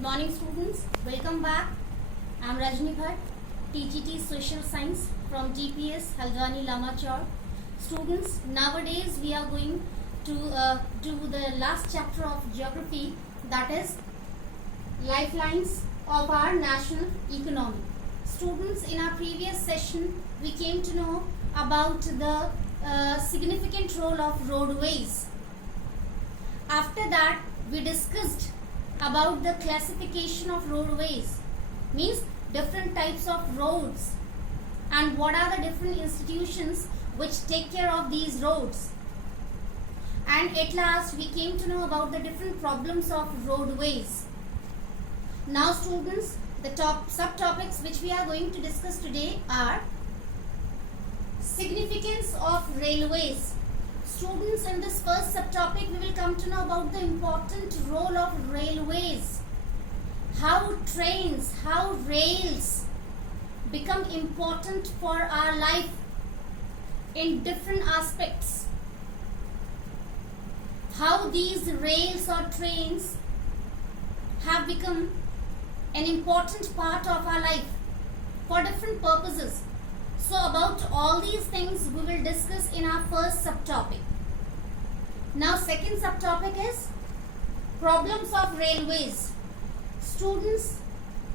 Good morning, students. Welcome back. I am Rajni Bhatt, TGT Social Science from GPS Haldwani Lamachor. Students, nowadays we are going to do the last chapter of geography, that is lifelines of our national economy. Students, in our previous session we came to know about the significant role of roadways. After that we discussed about the classification of roadways, means different types of roads and what are the different institutions which take care of these roads. And at last we came to know about the different problems of roadways. Now students, the subtopics which we are going to discuss today are significance of railways. Students, in this first subtopic we will come to know about the important role of railways, how trains, how rails become important for our life in different aspects, how these rails or trains have become an important part of our life for different purposes. So about all these things we will discuss in our first subtopic. Now second subtopic is problems of railways. Students,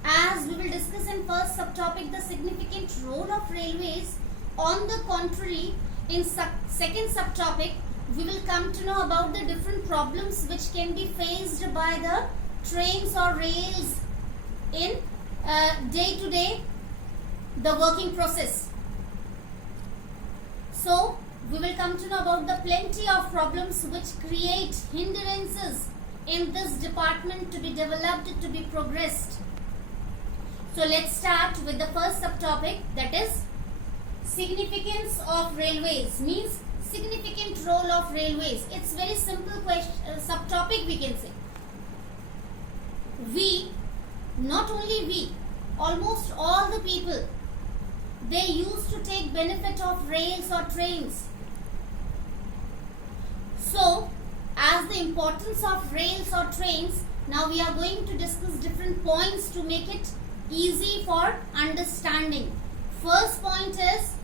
as we will discuss in first subtopic the significant role of railways, on the contrary, in second subtopic we will come to know about the different problems which can be faced by the trains or rails in day to day the working process. So we will come to know about the plenty of problems which create hindrances in this department to be developed, to be progressed. So let's start with the first subtopic, that is significance of railways, means significant role of railways. It's very simple subtopic we can say. We, not only we, almost all the people, they used to take benefit of rails or trains. So, as the importance of rails or trains, now we are going to discuss different points to make it easy for understanding. First point is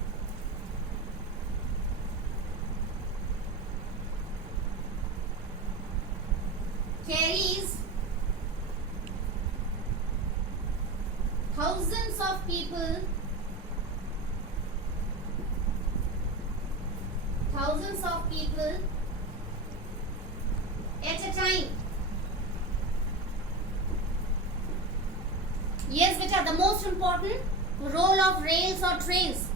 carries thousands of people at a time. Yes beta, the most important role of rails or trains.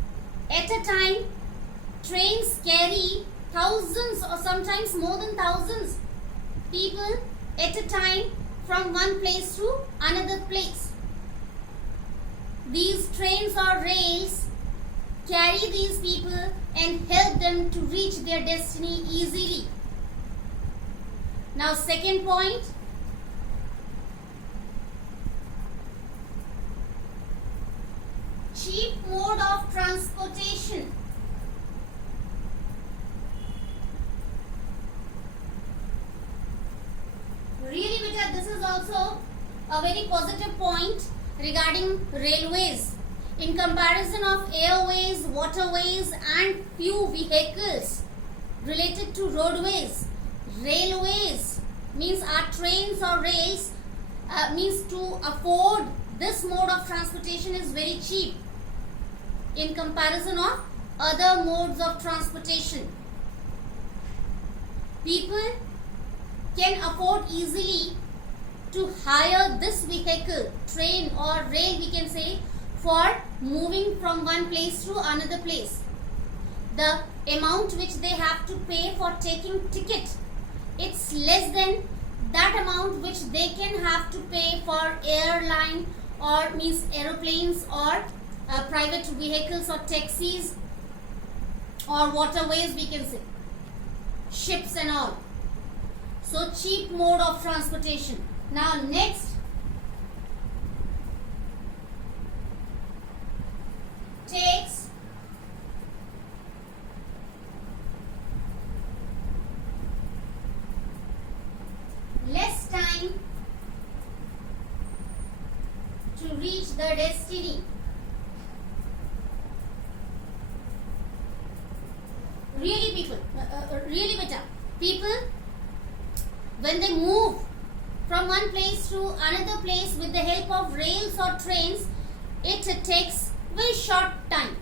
At a time, trains carry thousands or sometimes more than thousands people at a time from one place to another place. These trains or rails carry these people and help them to reach their destiny easily. Now second point, cheap mode of transportation. Really beta, this is also a very positive point regarding railways. In comparison of airways, waterways and few vehicles related to roadways, railways means our trains or rails means to afford this mode of transportation is very cheap in comparison of other modes of transportation. People can afford easily to hire this vehicle, train or rail we can say, for moving from one place to another place. The amount which they have to pay for taking ticket, it's less than that amount which they can have to pay for airline or means aeroplanes or private vehicles or taxis or waterways we can say, ships and all. So cheap mode of transportation. Now next, takes less time to reach their destiny. Really people, really beta, people when they move from one place to another place with the help of rails or trains, it takes very short time,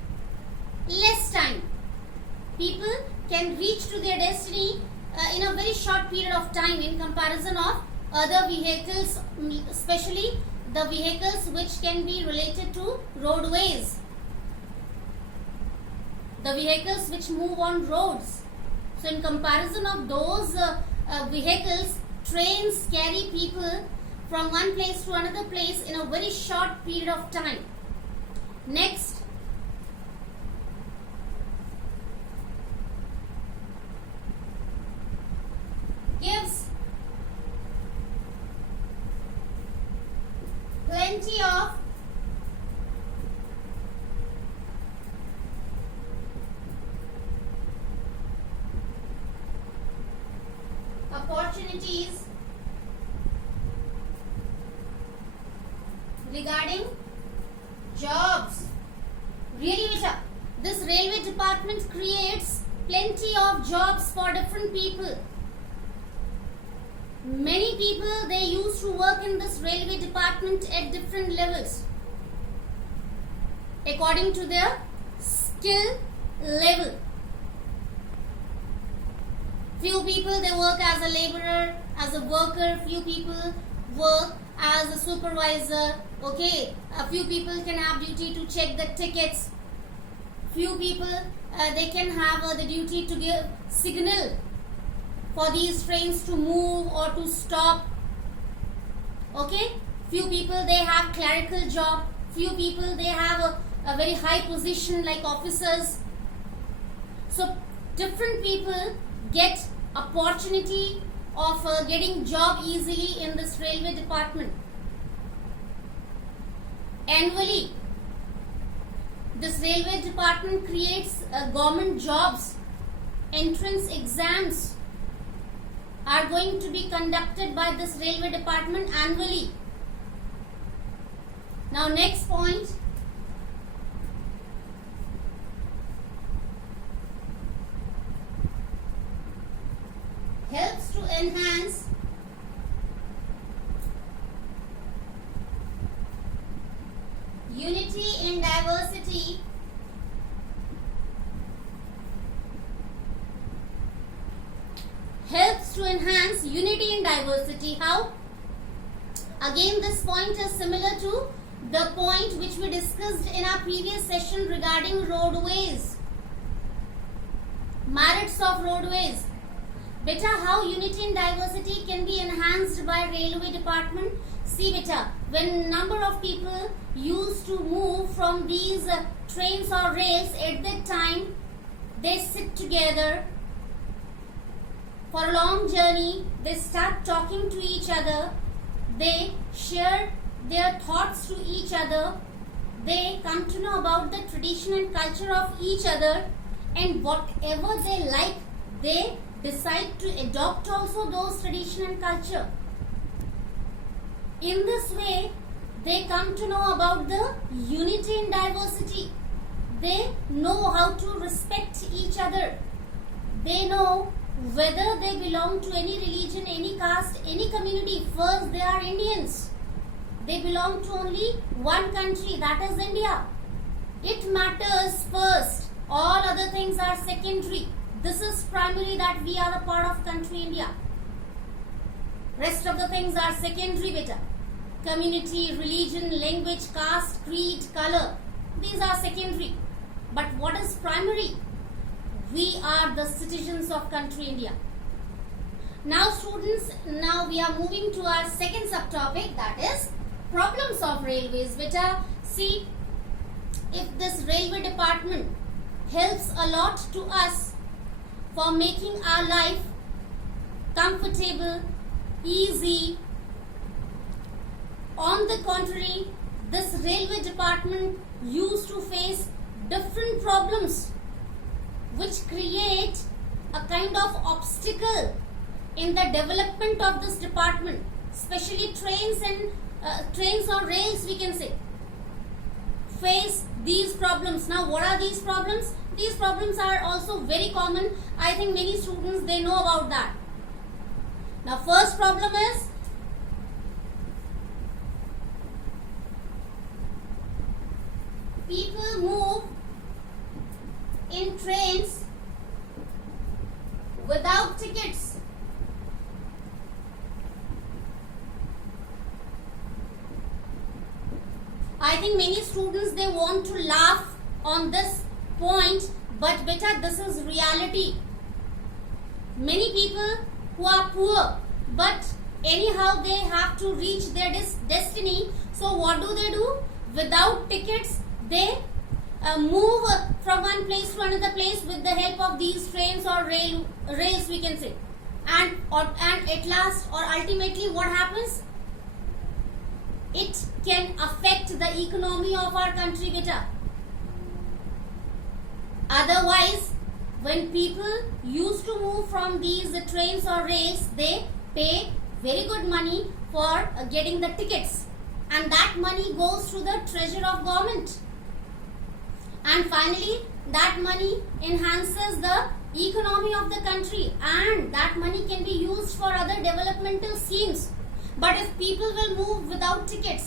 less time. People can reach to their destiny in a very short period of time in comparison of other vehicles, especially the vehicles which can be related to roadways, the vehicles which move on roads. So in comparison of those vehicles, trains carry people from one place to another place in a very short period of time. Next, gives plenty of opportunities regarding jobs. Really beta, this railway department creates plenty of jobs for different people. Many people, they used to work in this railway department at different levels according to their skill level. Few people, they work as a laborer, as a worker. Few people work as a supervisor. Okay, a few people can have duty to check the tickets. Few people, they can have the duty to give signal for these trains to move or to stop. Okay, few people, they have clerical job. Few people, they have a very high position like officers. So different people get opportunity of getting job easily in this railway department. Annually, this railway department creates government jobs. Entrance exams are going to be conducted by this railway department annually. Now next point, helps to enhance unity in diversity How? Again, this point is similar to the point which we discussed in our previous session regarding roadways, merits of roadways. Beta, how unity and diversity can be enhanced by railway department? See beta, when number of people used to move from these trains or rails, at that time they sit together for a long journey, they start talking to each other, they share their thoughts to each other, they come to know about the tradition and culture of each other, and whatever they like, they decide to adopt also those tradition and culture. In this way, they come to know about the unity and diversity. They know how to respect each other. They know whether they belong to any religion, any caste, any community. First, they are Indians. They belong to only one country, that is India. It matters first. All other things are secondary. This is primary, that we are a part of country India. Rest of the things are secondary beta. Community, religion, language, caste, creed, color. These are secondary. But what is primary? We are the citizens of country India. Now students, now we are moving to our second subtopic, that is problems of railways. Beta, see, if this railway department helps a lot to us for making our life comfortable, easy. On the contrary, this railway department used to face different problems which create a kind of obstacle in the development of this department, especially trains and trains or rails, we can say, face these problems. Now what are these problems? These problems are also very common. I think many students, they know about that. Now first problem is people move in trains without tickets. I think many students, they want to laugh on this point, but beta, this is reality. Many people who are poor, but anyhow they have to reach their destiny. So what do? Without tickets, they move from one place to another place with the help of these trains or rails, we can say. And at last or ultimately what happens? It can affect the economy of our country, beta. Otherwise, when people used to move from these trains or rails, they pay very good money for getting the tickets, and that money goes to the treasure of government, and finally that money enhances the economy of the country, and that money can be used for other developmental schemes. But if people will move without tickets,